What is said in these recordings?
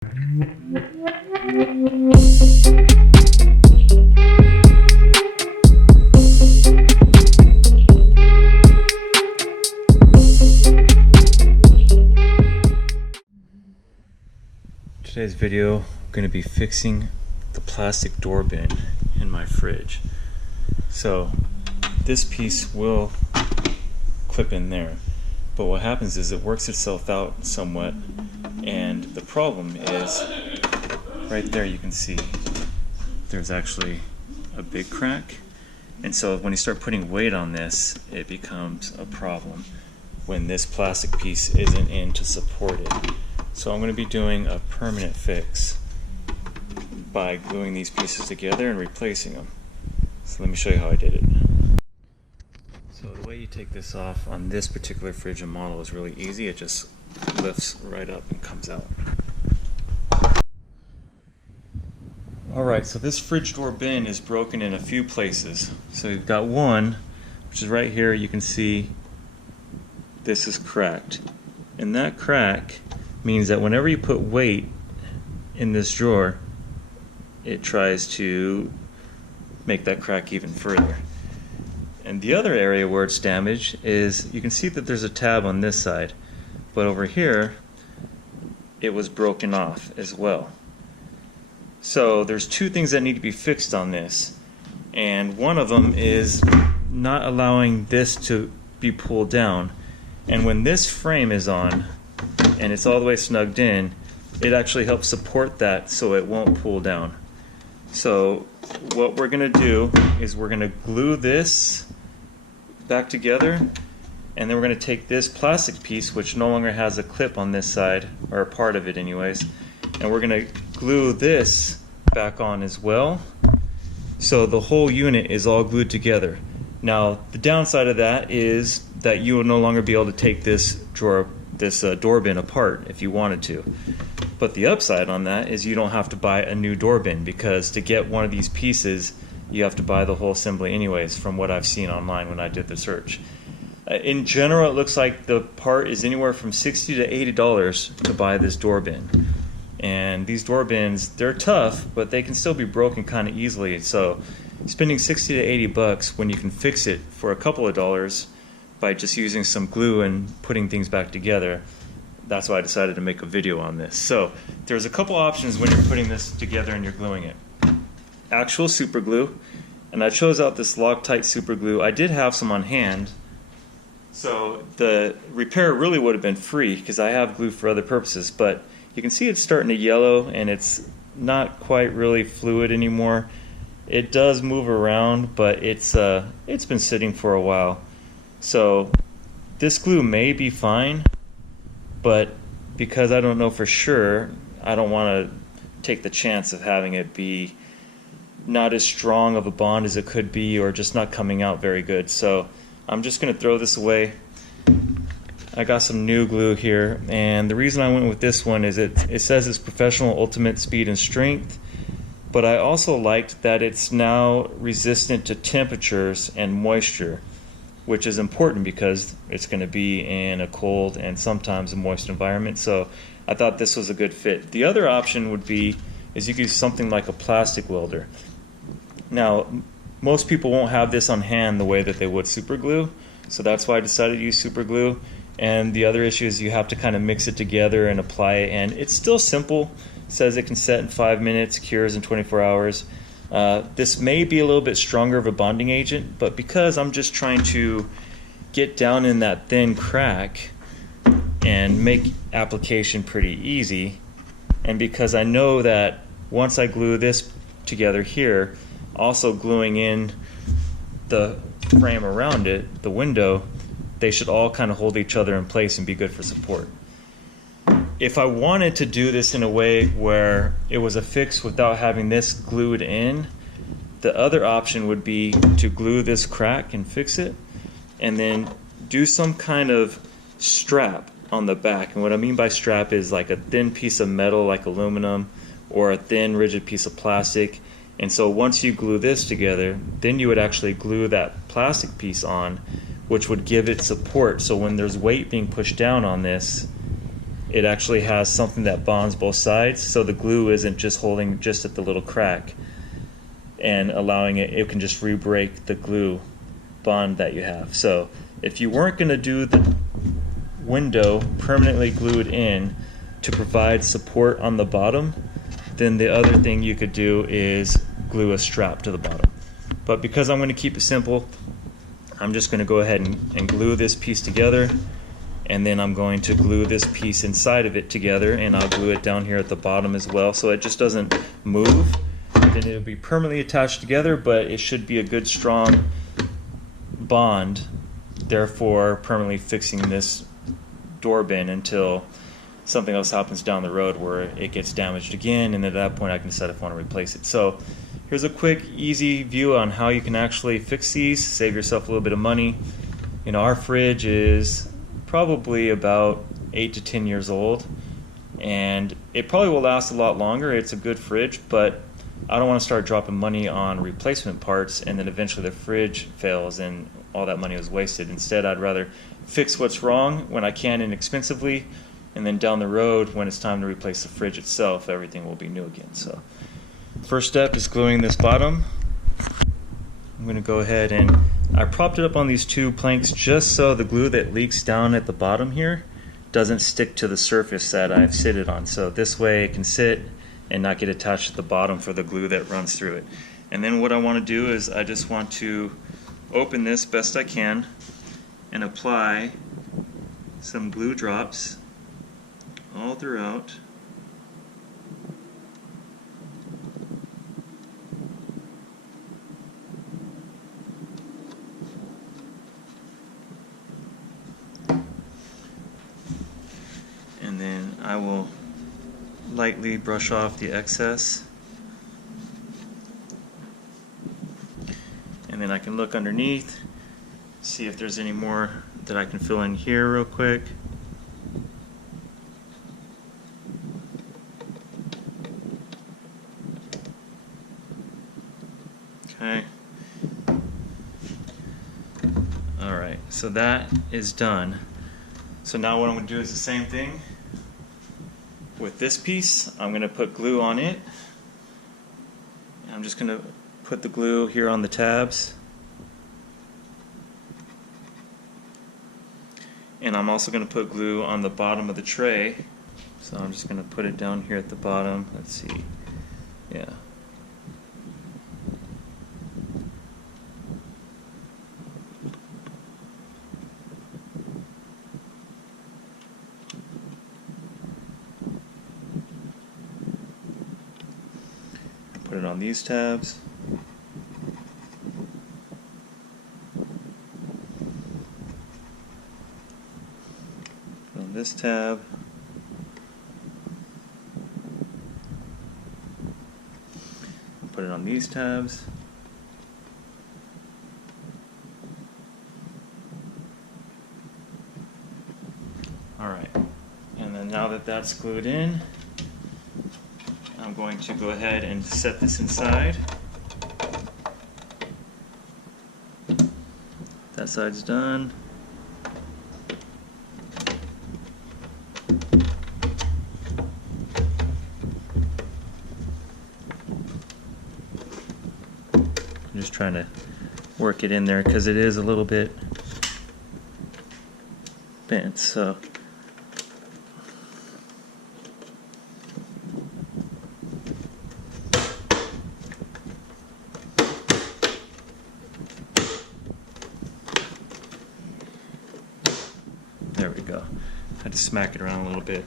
Today's video, I'm going to be fixing the plastic door bin in my fridge. So this piece will clip in there, but what happens is it works itself out somewhat, and the problem is right there you can see there's actually a big crack, and so when you start putting weight on this, it becomes a problem when this plastic piece isn't in to support it. So I'm going to be doing a permanent fix by gluing these pieces together and replacing them. So let me show you how I did it. So the way you take this off on this particular fridge and model is really easy. It just lifts right up and comes out. Alright, so this fridge door bin is broken in a few places. So you've got one, which is right here. You can see this is cracked. And that crack means that whenever you put weight in this drawer, it tries to make that crack even further. And the other area where it's damaged is, you can see that there's a tab on this side, but over here it was broken off as well. So there's two things that need to be fixed on this, and one of them is not allowing this to be pulled down. And when this frame is on and it's all the way snugged in, it actually helps support that so it won't pull down. So what we're going to do is we're going to glue this back together, and then we're going to take this plastic piece, which no longer has a clip on this side, or a part of it anyways, and we're going to glue this back on as well, so the whole unit is all glued together. Now the downside of that is that you will no longer be able to take this door bin apart if you wanted to. But the upside on that is you don't have to buy a new door bin, because to get one of these pieces you have to buy the whole assembly anyways, from what I've seen online when I did the search. In general, it looks like the part is anywhere from $60 to $80 to buy this door bin. And these door bins, they're tough, but they can still be broken kind of easily. So spending 60 to 80 bucks when you can fix it for a couple of dollars by just using some glue and putting things back together, that's why I decided to make a video on this. So there's a couple options when you're putting this together and you're gluing it. Actual super glue, and I chose out this Loctite super glue. I did have some on hand, so the repair really would have been free because I have glue for other purposes, but you can see it's starting to yellow and it's not quite really fluid anymore. It does move around, but it's been sitting for a while. So this glue may be fine, but because I don't know for sure, I don't want to take the chance of having it be not as strong of a bond as it could be, or just not coming out very good. So I'm just going to throw this away. I got some new glue here, and the reason I went with this one is it says it's Professional Ultimate Speed and Strength, but I also liked that it's now resistant to temperatures and moisture, which is important because it's going to be in a cold and sometimes a moist environment. So I thought this was a good fit. The other option would be is you could use something like a plastic welder. Now most people won't have this on hand the way that they would super glue, so that's why I decided to use super glue. And the other issue is you have to kind of mix it together and apply it, and it's still simple. It says it can set in 5 minutes, cures in 24 hours. This may be a little bit stronger of a bonding agent, but because I'm just trying to get down in that thin crack and make application pretty easy, and because I know that once I glue this together here, also gluing in the frame around it, the window, they should all kind of hold each other in place and be good for support. If I wanted to do this in a way where it was a fix without having this glued in, the other option would be to glue this crack and fix it, and then do some kind of strap on the back. And what I mean by strap is like a thin piece of metal like aluminum, or a thin rigid piece of plastic. And so once you glue this together, then you would actually glue that plastic piece on, which would give it support. So when there's weight being pushed down on this, it actually has something that bonds both sides, so the glue isn't just holding just at the little crack and allowing it can just re-break the glue bond that you have. So if you weren't going to do the window permanently glued in to provide support on the bottom, then the other thing you could do is glue a strap to the bottom. But because I'm going to keep it simple, I'm just going to go ahead and glue this piece together, and then I'm going to glue this piece inside of it together, and I'll glue it down here at the bottom as well so it just doesn't move. Then it'll be permanently attached together, but it should be a good strong bond, therefore permanently fixing this door bin until something else happens down the road where it gets damaged again, and at that point I can decide if I want to replace it. So here's a quick, easy view on how you can actually fix these, save yourself a little bit of money. You know, our fridge is probably about 8 to 10 years old, and it probably will last a lot longer. It's a good fridge, but I don't want to start dropping money on replacement parts and then eventually the fridge fails and all that money was wasted. Instead, I'd rather fix what's wrong when I can inexpensively, and then down the road when it's time to replace the fridge itself, everything will be new again. So first step is gluing this bottom. I'm going to go ahead and I propped it up on these two planks just so the glue that leaks down at the bottom here doesn't stick to the surface that I've sit it on. So this way it can sit and not get attached to the bottom for the glue that runs through it. And then what I want to do is I just want to open this best I can and apply some glue drops all throughout. And then I will lightly brush off the excess. And then I can look underneath, see if there's any more that I can fill in here real quick. Okay. Alright, so that is done. So now what I'm going to do is the same thing with this piece. I'm going to put glue on it. And I'm just going to put the glue here on the tabs. And I'm also going to put glue on the bottom of the tray. So I'm just going to put it down here at the bottom. Let's see. Yeah. Put it on these tabs. Put on this tab. Put it on these tabs. Alright, and then now that that's glued in, I'm going to go ahead and set this inside. That side's done. I'm just trying to work it in there because it is a little bit bent, so there we go. I had to smack it around a little bit.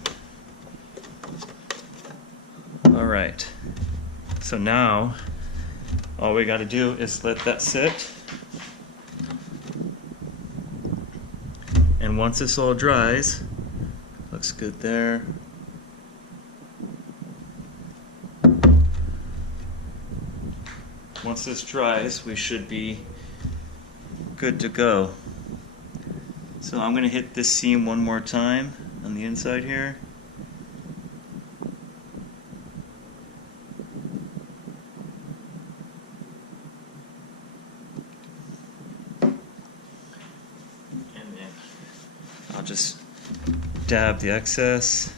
Alright, so now all we got to do is let that sit, and once this all dries, looks good there. Once this dries, we should be good to go. So I'm going to hit this seam one more time on the inside here. And then I'll just dab the excess.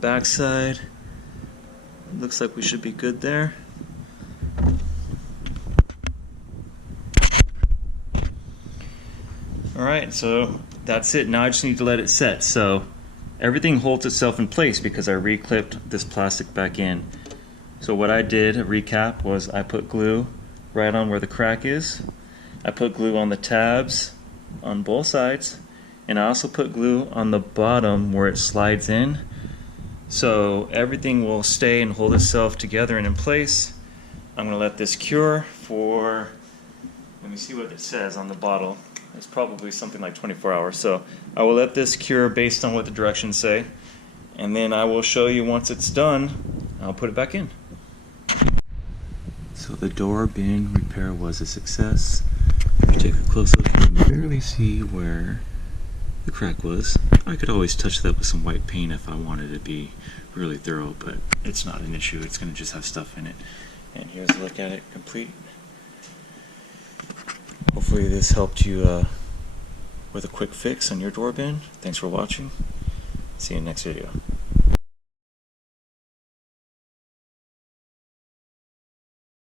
back side. Looks like we should be good there. Alright, so that's it. Now I just need to let it set. So everything holds itself in place because I reclipped this plastic back in. So what I did, a recap, was I put glue right on where the crack is. I put glue on the tabs on both sides, and I also put glue on the bottom where it slides in. So everything will stay and hold itself together and in place. I'm going to let this cure for, let me see what it says on the bottle. It's probably something like 24 hours. So I will let this cure based on what the directions say, and then I will show you once it's done. I'll put it back in. So the door bin repair was a success. If you take a close look, you can barely see where the crack was. I could always touch that with some white paint if I wanted to be really thorough, but it's not an issue. It's going to just have stuff in it. And here's a look at it complete. Hopefully this helped you with a quick fix on your door bin. Thanks for watching. See you in the next video.